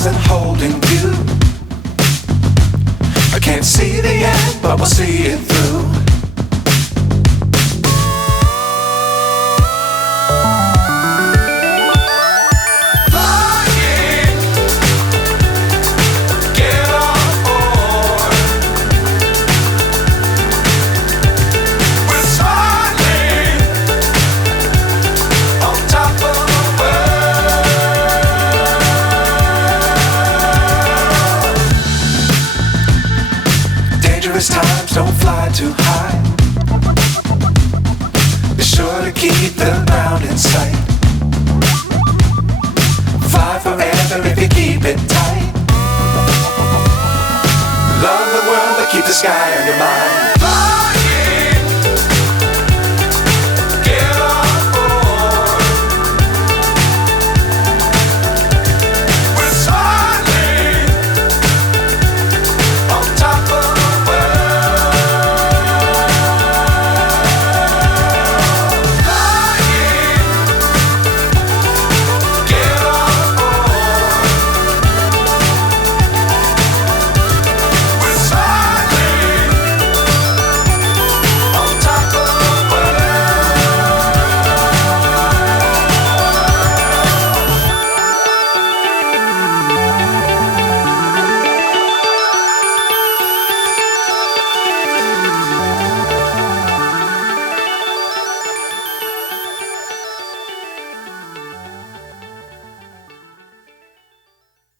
stars and holding you. I can't see the end, but we'll see it through. Times don't fly too high. Be sure to keep the ground in sight. Fly forever if you keep it tight. Love the world but keep the sky on your mind.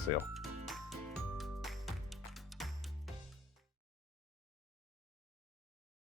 Techniseal.